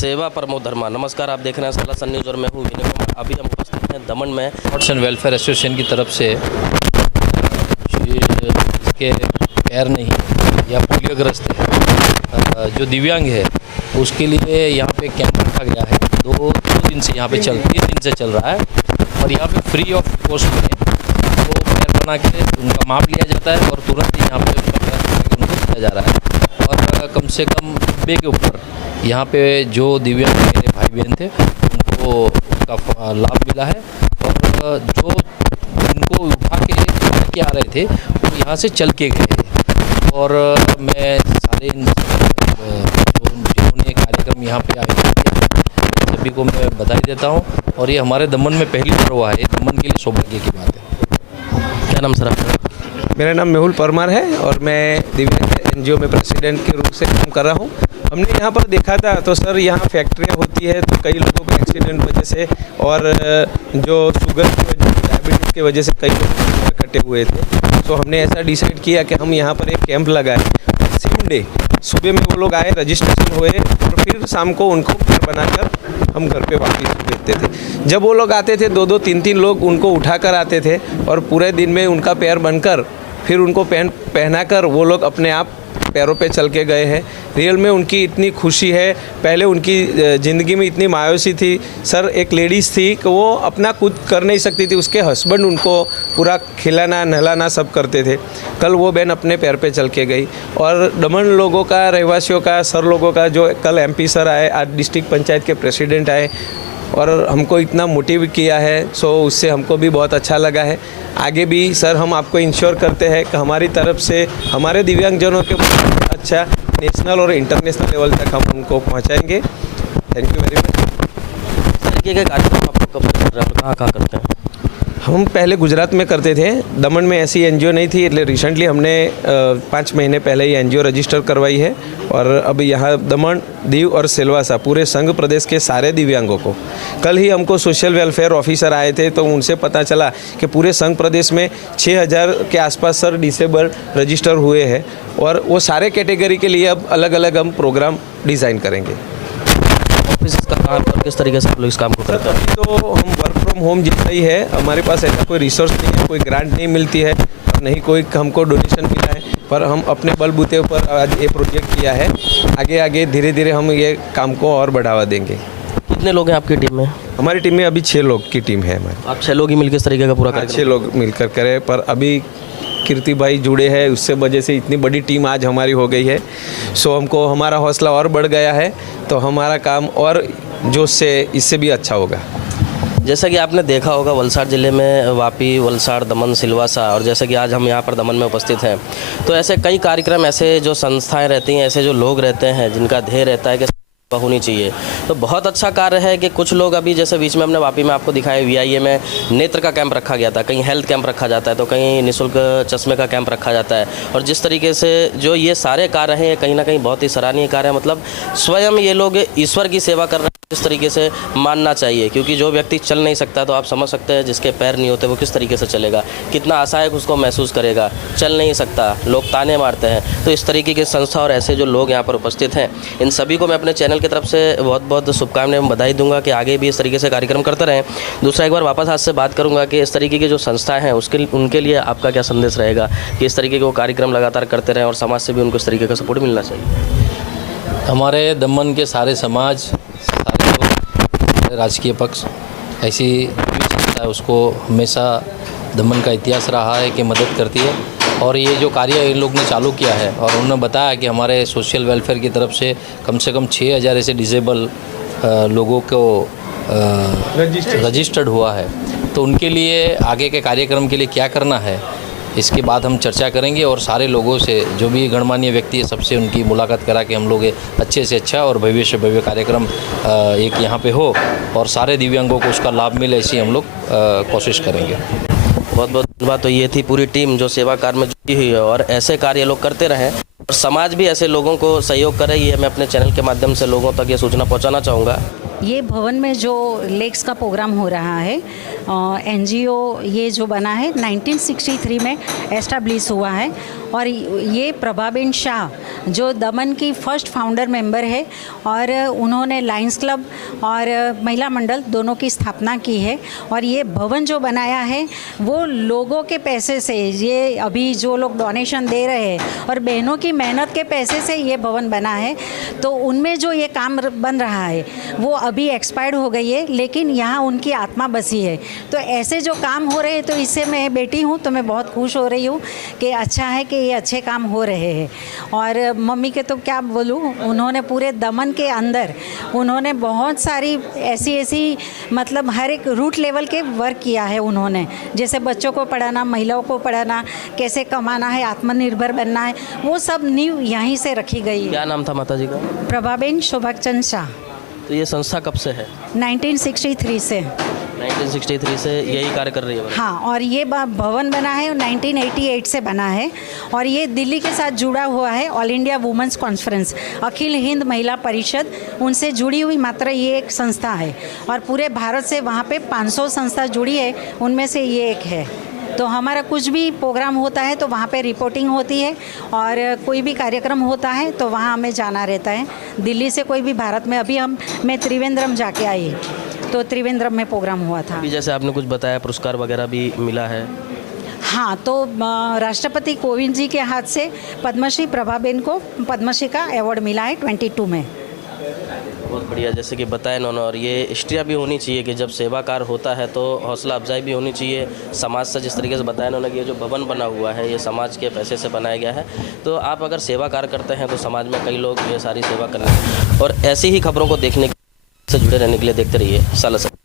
सेवा परमो धर्मा। नमस्कार, आप देख रहे हैं साला सन न्यूज़ और मैं हूँ विनय कुमार। अभी हम उपस्थित हैं दमन में स्पोर्ट्स एंड वेलफेयर एसोसिएशन की तरफ से जिसके पैर नहीं या पोलियोग्रस्त है, जो दिव्यांग है, उसके लिए यहाँ पे कैंप रखा गया है। दो दिन से यहाँ पे 3 दिन से चल रहा है और यहाँ पे फ्री ऑफ कॉस्ट में वो पैर बना के उनका माप लिया जाता है और तुरंत ही यहाँ पे उनको दिया जा रहा है। और कम से कम 90 के ऊपर यहाँ पे जो दिव्यांग मेरे भाई बहन थे उनको उसका लाभ मिला है। और जो इनको उठा के आ रहे थे वो यहाँ से चल के गए। और मैं सारे जिन्होंने कार्यक्रम यहाँ पे आयोजित किया सभी को मैं बधाई देता हूँ। और ये हमारे दमन में पहली बार हुआ है, दमन के लिए सौभाग्य की बात है। क्या नाम सर आपका? मेरा नाम मेहुल परमार है और मैं दिव्यांग एनजीओ में प्रेसिडेंट के रूप से काम कर रहा हूँ। हमने यहाँ पर देखा था तो सर यहाँ फैक्ट्रियाँ होती है तो कई लोगों को एक्सीडेंट वजह से और जो शुगर की वजह से, डायबिटीज़ की वजह से कई लोग कटे हुए थे। तो हमने ऐसा डिसाइड किया कि हम यहाँ पर एक कैंप लगाए। सेम डे सुबह में वो लोग आए, रजिस्ट्रेशन हुए और फिर शाम को उनको पैर बनाकर हम घर पे वापस भेजते थे। जब वो लोग आते थे 2-2, 3-3 लोग उनको उठाकर आते थे और पूरे दिन में उनका पैर बनकर फिर उनको पहनाकर वो लोग अपने आप पैरों पे चल के गए हैं। रियल में उनकी इतनी खुशी है। पहले उनकी ज़िंदगी में इतनी मायूसी थी सर। एक लेडीज़ थी कि वो अपना खुद कर नहीं सकती थी, उसके हस्बैंड उनको पूरा खिलाना नहलाना सब करते थे। कल वो बहन अपने पैर पे चल के गई। और दमन लोगों का, रहवासियों का, सर लोगों का, जो कल एमपी सर आए, आज डिस्ट्रिक्ट पंचायत के प्रेसिडेंट आए और हमको इतना मोटिव किया है, सो उससे हमको भी बहुत अच्छा लगा है। आगे भी सर हम आपको इंश्योर करते हैं कि हमारी तरफ से हमारे दिव्यांगजनों के अच्छा नेशनल और इंटरनेशनल लेवल तक हम उनको पहुंचाएंगे। Thank you very much. इस तरीके के कार्यक्रम आपको कब कर रहे हैं, कहाँ करते हैं? हम पहले गुजरात में करते थे, दमन में ऐसी एनजीओ नहीं थी, इसलिए रिसेंटली हमने 5 महीने पहले ही एनजीओ रजिस्टर करवाई है। और अब यहाँ दमन, दीव और सिलवासा पूरे संघ प्रदेश के सारे दिव्यांगों को, कल ही हमको सोशल वेलफेयर ऑफिसर आए थे तो उनसे पता चला कि पूरे संघ प्रदेश में 6000 के आसपास सर डिसेबल रजिस्टर हुए हैं। और वो सारे कैटेगरी के लिए अब अलग अलग हम प्रोग्राम डिज़ाइन करेंगे। ऑफिस का काम और किस तरीके से आप लोग इस काम को करते हैं? अभी तो हम वर्क फ्रॉम होम जैसा ही है। हमारे पास ऐसा कोई रिसोर्स नहीं है, कोई ग्रांट नहीं मिलती है, नहीं कोई हमको डोनेशन मिला है, पर हम अपने बलबूते पर आज ये प्रोजेक्ट किया है। आगे आगे धीरे धीरे हम ये काम को और बढ़ावा देंगे। कितने लोग हैं आपकी टीम में? हमारी टीम में अभी 6 लोग की टीम है हमारी। आप 6 लोग ही मिलकर इस तरीके का पूरा कार्यक्रम? 6 लोग मिलकर करें, पर अभी कीर्ति भाई जुड़े हैं, उससे वजह से इतनी बड़ी टीम आज हमारी हो गई है। सो हमको हमारा हौसला और बढ़ गया है, तो हमारा काम और जोश से इससे भी अच्छा होगा। जैसा कि आपने देखा होगा वलसाड़ ज़िले में वापी, वलसाड़, दमन, सिलवासा, और जैसे कि आज हम यहाँ पर दमन में उपस्थित हैं, तो ऐसे कई कार्यक्रम, ऐसे जो संस्थाएं रहती हैं, ऐसे जो लोग रहते हैं जिनका ध्येय रहता है कि होनी चाहिए। तो बहुत अच्छा कार्य है कि कुछ लोग अभी जैसे बीच में हमने वापी में आपको दिखाया, VIA में नेत्र का कैंप रखा गया था, कहीं हेल्थ कैंप रखा जाता है, तो कहीं निःशुल्क चश्मे का कैंप रखा जाता है। और जिस तरीके से जो ये सारे कार्य हैं, कहीं ना कहीं बहुत ही सराहनीय कार्य है। मतलब स्वयं ये लोग ईश्वर की सेवा कर रहे हैं, इस तरीके से मानना चाहिए। क्योंकि जो व्यक्ति चल नहीं सकता तो आप समझ सकते हैं जिसके पैर नहीं होते वो किस तरीके से चलेगा, कितना असहायक उसको महसूस करेगा। चल नहीं सकता, लोग ताने मारते हैं। तो इस तरीके की संस्था और ऐसे जो लोग यहाँ पर उपस्थित हैं, इन सभी को मैं अपने चैनल की तरफ से बहुत बहुत शुभकामनाएं, बधाई दूंगा कि आगे भी इस तरीके से कार्यक्रम करते रहें। दूसरा, एक बार वापस आज से बात करूंगा कि इस तरीके की जो संस्थाएं हैं उनके लिए आपका क्या संदेश रहेगा कि इस तरीके के वो कार्यक्रम लगातार करते रहें और समाज से भी उनको इस तरीके का सपोर्ट मिलना चाहिए? हमारे दमन के सारे समाज, सारे लोग, राजकीय पक्ष, ऐसी जो संस्था है उसको हमेशा दमन का इतिहास रहा है कि मदद करती है। और ये जो कार्य इन लोग ने चालू किया है, और उन्होंने बताया कि हमारे सोशल वेलफेयर की तरफ से कम 6000 ऐसे डिसेबल लोगों को रजिस्टर्ड हुआ है। तो उनके लिए आगे के कार्यक्रम के लिए क्या करना है, इसके बाद हम चर्चा करेंगे। और सारे लोगों से, जो भी गणमान्य व्यक्ति है, सबसे उनकी मुलाकात करा के हम लोग अच्छे से अच्छा और भव्य से भव्य कार्यक्रम एक यहाँ पे हो और सारे दिव्यांगों को उसका लाभ मिले, ऐसी हम लोग कोशिश करेंगे। बहुत बहुत धन्यवाद। तो ये थी पूरी टीम जो सेवा कार्य में जुटी हुई है, और ऐसे कार्य लोग करते रहें और समाज भी ऐसे लोगों को सहयोग करे। ये मैं अपने चैनल के माध्यम से लोगों तक ये सूचना पहुंचाना चाहूँगा। ये भवन में जो लेग्स का प्रोग्राम हो रहा है, एनजीओ ये जो बना है 1963 में एस्टैब्लिश हुआ है। और ये प्रभाबेन शाह जो दमन की फर्स्ट फाउंडर मेंबर है और उन्होंने लायंस क्लब और महिला मंडल दोनों की स्थापना की है। और ये भवन जो बनाया है वो लोगों के पैसे से, ये अभी जो लोग डोनेशन दे रहे हैं और बहनों की मेहनत के पैसे से ये भवन बना है। तो उनमें जो ये काम बन रहा है वो अभी एक्सपायर्ड हो गई है, लेकिन यहाँ उनकी आत्मा बसी है। तो ऐसे जो काम हो रहे हैं, तो इससे मैं बेटी हूँ तो मैं बहुत खुश हो रही हूँ कि अच्छा है कि ये अच्छे काम हो रहे हैं। और मम्मी के तो क्या बोलूँ, उन्होंने पूरे दमन के अंदर उन्होंने बहुत सारी ऐसी मतलब हर एक रूट लेवल के वर्क किया है उन्होंने, जैसे बच्चों को पढ़ाना, महिलाओं को पढ़ाना, कैसे कमाना है, आत्मनिर्भर बनना है, वो सब नींव यहीं से रखी गई है। क्या नाम था माता जी का? प्रभाबेन शोभाचंद शाह। तो ये संस्था कब से है? 1963 से। 1963 से यही कार्य कर रही है? हाँ, और ये भवन बना है 1988 से बना है। और ये दिल्ली के साथ जुड़ा हुआ है ऑल इंडिया वुमेंस कॉन्फ्रेंस, अखिल हिंद महिला परिषद, उनसे जुड़ी हुई मात्र ये एक संस्था है। और पूरे भारत से वहाँ पे 500 संस्था जुड़ी है, उनमें से ये एक है। तो हमारा कुछ भी प्रोग्राम होता है तो वहाँ पे रिपोर्टिंग होती है, और कोई भी कार्यक्रम होता है तो वहाँ हमें जाना रहता है। दिल्ली से कोई भी भारत में, अभी मैं त्रिवेंद्रम जाके आई, तो त्रिवेंद्रम में प्रोग्राम हुआ था। अभी जैसे आपने कुछ बताया, पुरस्कार वगैरह भी मिला है? हाँ, तो राष्ट्रपति कोविंद जी के हाथ से पद्मश्री प्रभाबेन को पद्मश्री का अवार्ड मिला है 22 में। बहुत बढ़िया, जैसे कि बताया इन्होंने। और ये हिस्ट्रिया भी होनी चाहिए कि जब सेवा कार्य होता है तो हौसला अफजाई भी होनी चाहिए समाज से। जिस तरीके से बताया इन्होंने कि ये जो भवन बना हुआ है ये समाज के पैसे से बनाया गया है। तो आप अगर सेवा कार्य करते हैं तो समाज में कई लोग ये सारी सेवा करने, और ऐसी ही खबरों को देखने से जुड़े रहने के लिए देखते रहिए सालासर।